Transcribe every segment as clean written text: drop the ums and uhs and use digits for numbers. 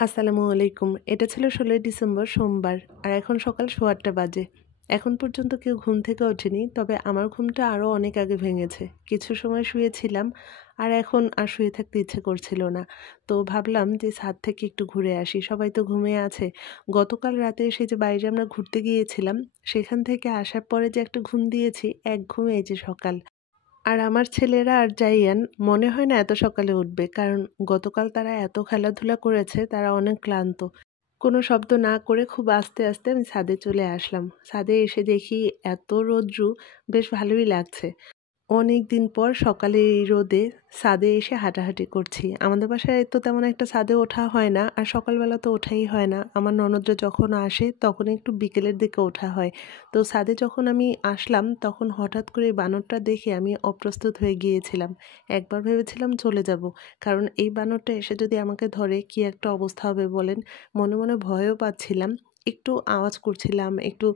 আসসালামু আলাইকুম। এটা ছিল ১৬ই ডিসেম্বর সোমবার। আর এখন সকাল ৮:১৮ বাজে। এখন পর্যন্ত কেউ ঘুম থেকে ওঠেনি। তবে আমার ঘুমটা আরও অনেক আগে ভেঙেছে। কিছু সময় শুয়েছিলাম আর এখন আর শুয়ে থাকতে ইচ্ছে করছিল না। তো ভাবলাম যে ছাদ থেকে একটু ঘুরে আসি। সবাই তো ঘুমিয়ে আছে। গতকাল রাতে এসে যে বাইরে আমরা ঘুরতে গিয়েছিলাম, সেখান থেকে আসার পরে যে একটা ঘুম দিয়েছি, এক ঘুমে এই যে সকাল। আর আমার ছেলেরা আর জাইয়ান মনে হয় না এত সকালে উঠবে। কারণ গতকাল তারা এত খেলাধুলা করেছে, তারা অনেক ক্লান্ত। কোনো শব্দ না করে খুব আস্তে, আস্তে আমি ছাদে চলে আসলাম। ছাদে এসে দেখি এত রৌদ্র, বেশ ভালোই লাগছে। অনেকদিন পর সকালে এই রোদে ছাদে এসে হাঁটাহাঁটি করছি। আমাদের বাসায় তো তেমন একটা ছাদে ওঠা হয় না, আর সকালবেলা তো ওঠাই হয় না। আমার ননদরা যখন আসে তখন একটু বিকেলের দিকে ওঠা হয়। তো ছাদে যখন আমি আসলাম তখন হঠাৎ করে এই বানরটা দেখে আমি অপ্রস্তুত হয়ে গিয়েছিলাম। একবার ভেবেছিলাম চলে যাব, কারণ এই বানরটা এসে যদি আমাকে ধরে কী একটা অবস্থা হবে বলেন। মনে মনে ভয়ও পাচ্ছিলাম। একটু আওয়াজ করছিলাম, একটু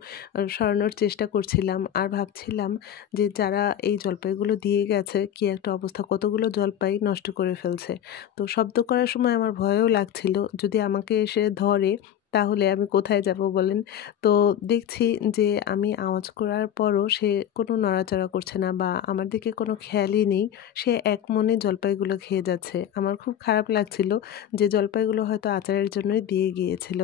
সরানোর চেষ্টা করছিলাম আর ভাবছিলাম যে যারা এই জলপাইগুলো দিয়ে গেছে কী একটা অবস্থা, কতগুলো জলপাই নষ্ট করে ফেলছে। তো শব্দ করার সময় আমার ভয়ও লাগছিল, যদি আমাকে এসে ধরে তাহলে আমি কোথায় যাব বলেন। তো দেখছি যে আমি আওয়াজ করার পরও সে কোনো নড়াচড়া করছে না বা আমার দিকে কোনো খেয়ালই নেই। সে একমনে জলপাইগুলো খেয়ে যাচ্ছে। আমার খুব খারাপ লাগছিল যে জলপাইগুলো হয়তো আচারের জন্যই দিয়ে গিয়েছিল।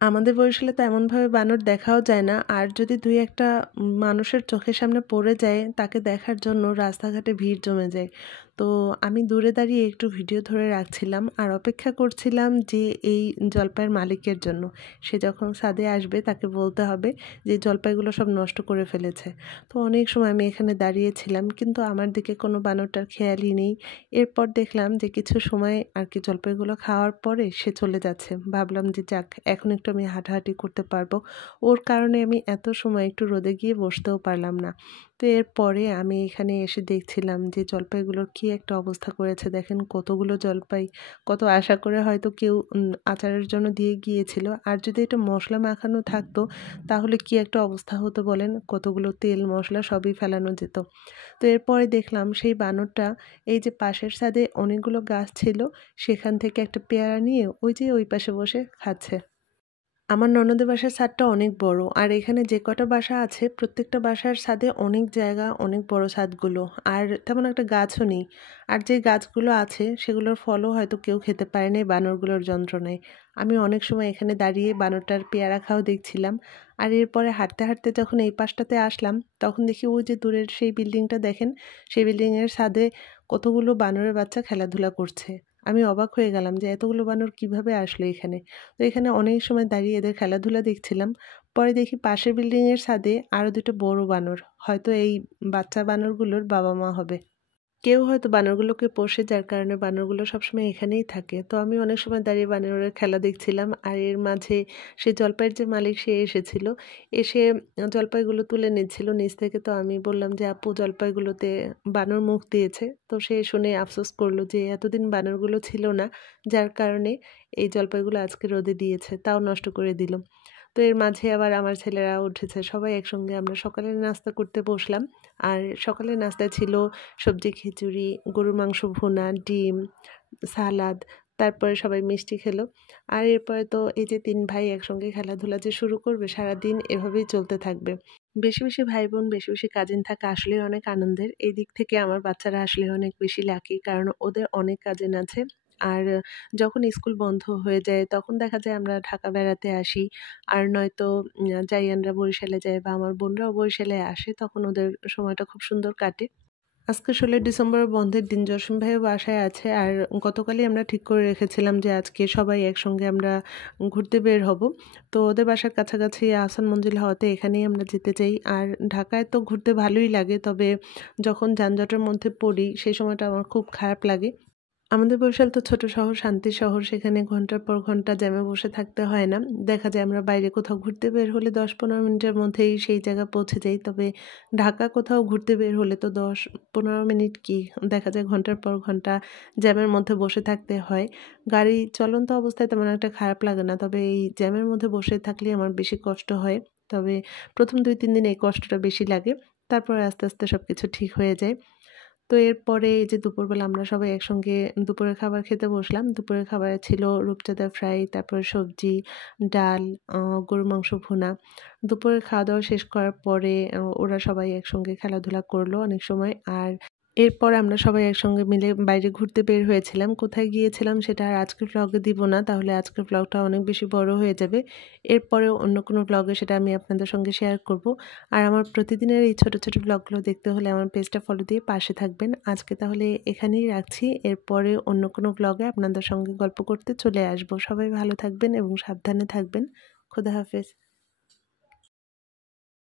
আমাদের বরিশালে তো এমনভাবে বানর দেখাও যায় না। আর যদি ২-১ টা মানুষের চোখের সামনে পড়ে যায়, তাকে দেখার জন্য রাস্তাঘাটে ভিড় জমে যায়। তো আমি দূরে দাঁড়িয়ে একটু ভিডিও ধরে রাখছিলাম আর অপেক্ষা করছিলাম যে এই জলপাইয়ের মালিকের জন্য। সে যখন ছাদে আসবে তাকে বলতে হবে যে জলপাইগুলো সব নষ্ট করে ফেলেছে। তো অনেক সময় আমি এখানে দাঁড়িয়েছিলাম, কিন্তু আমার দিকে কোনো বানরটার খেয়ালই নেই। এরপর দেখলাম যে কিছু সময় আর কি জলপাইগুলো খাওয়ার পরে সে চলে যাচ্ছে। ভাবলাম যে যাক, এখন একটু আমি হাঁটাহাঁটি করতে পারবো। ওর কারণে আমি এত সময় একটু রোদে গিয়ে বসতেও পারলাম না। তো এরপরে আমি এখানে এসে দেখছিলাম যে জলপাইগুলোর কী একটা অবস্থা করেছে। দেখেন কতগুলো জলপাই, কত আশা করে হয়তো কেউ আচারের জন্য দিয়ে গিয়েছিল। আর যদি এটা মশলা মাখানো থাকতো তাহলে কী একটা অবস্থা হতো বলেন। কতগুলো তেল মশলা সবই ফেলানো যেত। তো এরপরে দেখলাম সেই বানরটা এই যে পাশের ছাদে অনেকগুলো গাছ ছিল, সেখান থেকে একটা পেয়ারা নিয়ে ওই যে ওই পাশে বসে খাচ্ছে। আমার ননদের বাসার ছাদটা অনেক বড়। আর এখানে যে কটা বাসা আছে প্রত্যেকটা বাসার ছাদে অনেক জায়গা, অনেক বড় ছাদগুলো। আর তেমন একটা গাছও নেই। আর যে গাছগুলো আছে সেগুলোর ফলও হয়তো কেউ খেতে পারেনি বানরগুলোর যন্ত্রণায়। আমি অনেক সময় এখানে দাঁড়িয়ে বানরটার পেয়ারা খাওয়া দেখছিলাম। আর এরপরে হাঁটতে হাঁটতে যখন এই পাশটাতে আসলাম তখন দেখি ওই যে দূরের সেই বিল্ডিংটা দেখেন, সেই বিল্ডিংয়ের ছাদে কতগুলো বানরের বাচ্চা খেলাধুলা করছে। আমি অবাক হয়ে গেলাম যে এতগুলো বানর কিভাবে আসলো এখানে। তো এখানে অনেক সময় দাঁড়িয়ে এদের খেলাধুলা দেখছিলাম। পরে দেখি পাশের বিল্ডিংয়ের ছাদে আরও ২ টো বড় বানর। হয়তো এই বাচ্চা বানরগুলোর বাবা-মা হবে। কেউ হয়তো বানরগুলোকে পোষে, যার কারণে বানরগুলো সবসময় এখানেই থাকে। তো আমি অনেক সময় দাঁড়িয়ে বানরের খেলা দেখছিলাম। আর এর মাঝে সে জলপাইয়ের যে মালিক সে এসেছিল। এসে জলপাইগুলো তুলে নিচ্ছিল নিচ থেকে। তো আমি বললাম যে, "আপু, জলপাইগুলোতে বানর মুখ দিয়েছে।" তো সে শুনে আফসোস করল যে এতদিন বানরগুলো ছিল না, যার কারণে এই জলপাইগুলো আজকে রোদে দিয়েছে। তাও নষ্ট করে দিল। তো এর মাঝে আবার আমার ছেলেরা উঠেছে। সবাই একসঙ্গে আমরা সকালের নাস্তা করতে বসলাম। আর সকালের নাস্তায় ছিল সবজি খিচুড়ি, গরুর মাংস ভুনা, ডিম, সালাদ। তারপরে সবাই মিষ্টি খেলো। আর এরপরে তো এই যে ৩ ভাই একসঙ্গে খেলাধুলা যে শুরু করবে, সারাদিন এভাবেই চলতে থাকবে। বেশি, বেশি ভাই-বোন, বেশি, বেশি কাজিন থাকা আসলেই অনেক আনন্দের। এই দিক থেকে আমার বাচ্চারা আসলে অনেক বেশি লাকি, কারণ ওদের অনেক কাজিন আছে। আর যখন স্কুল বন্ধ হয়ে যায় তখন দেখা যায় আমরা ঢাকা বেড়াতে আসি। আর নয়তো জাইয়ানরা বরিশালে যায় বা আমার বোনরাও বরিশালে আসে, তখন ওদের সময়টা খুব সুন্দর কাটে। আজকে ১৬ ডিসেম্বর বন্ধের দিন। জসিম ভাইও বাসায় আছে। আর গতকালই আমরা ঠিক করে রেখেছিলাম যে আজকে সবাই একসঙ্গে আমরা ঘুরতে বের হব। তো ওদের বাসার কাছাকাছি আহসান মঞ্জিল হওয়াতে এখানেই আমরা যেতে চাই। আর ঢাকায় তো ঘুরতে ভালোই লাগে, তবে যখন যানজটের মধ্যে পড়ি সেই সময়টা আমার খুব খারাপ লাগে। আমাদের বরিশাল তো ছোট শহর, শান্তির শহর। সেখানে ঘন্টার পর ঘন্টা জ্যামে বসে থাকতে হয় না। দেখা যায় আমরা বাইরে কোথাও ঘুরতে বের হলে ১০-১৫ মিনিটের মধ্যেই সেই জায়গায় পৌঁছে যাই। তবে ঢাকা কোথাও ঘুরতে বের হলে তো ১০-১৫ মিনিট কি, দেখা যায় ঘন্টার পর ঘন্টা জ্যামের মধ্যে বসে থাকতে হয়। গাড়ি চলন্ত অবস্থায় তেমন একটা খারাপ লাগে না। তবে এই জ্যামের মধ্যে বসে থাকলেই আমার বেশি কষ্ট হয়। তবে ১ম ২-৩ দিন এই কষ্টটা বেশি লাগে। তারপরে আস্তে, আস্তে সবকিছু ঠিক হয়ে যায়। তো এরপরে এই যে দুপুরবেলা আমরা সবাই একসঙ্গে দুপুরের খাবার খেতে বসলাম। দুপুরের খাবারে ছিল রূপচাঁদা ফ্রাই, তারপর সবজি, ডাল, গরুর মাংস ভুনা। দুপুরের খাওয়া-দাওয়া শেষ করার পরে ওরা সবাই একসঙ্গে খেলাধুলা করলো অনেক সময়। আর এরপর আমরা সবাই একসঙ্গে মিলে বাইরে ঘুরতে বের হয়েছিলাম। কোথায় গিয়েছিলাম সেটা আর আজকের ভ্লগে দিব না, তাহলে আজকের ভ্লগটা অনেক বেশি বড় হয়ে যাবে। এরপরেও অন্য কোনো ভ্লগে সেটা আমি আপনাদের সঙ্গে শেয়ার করব। আর আমার প্রতিদিনের এই ছোট, ছোট ভ্লগগুলো দেখতে হলে আমার পেজটা ফলো দিয়ে পাশে থাকবেন। আজকে তাহলে এখানেই রাখছি। এরপরে অন্য কোনো ভ্লগে আপনাদের সঙ্গে গল্প করতে চলে আসব। সবাই ভালো থাকবেন এবং সাবধানে থাকবেন। খোদা হাফেজ।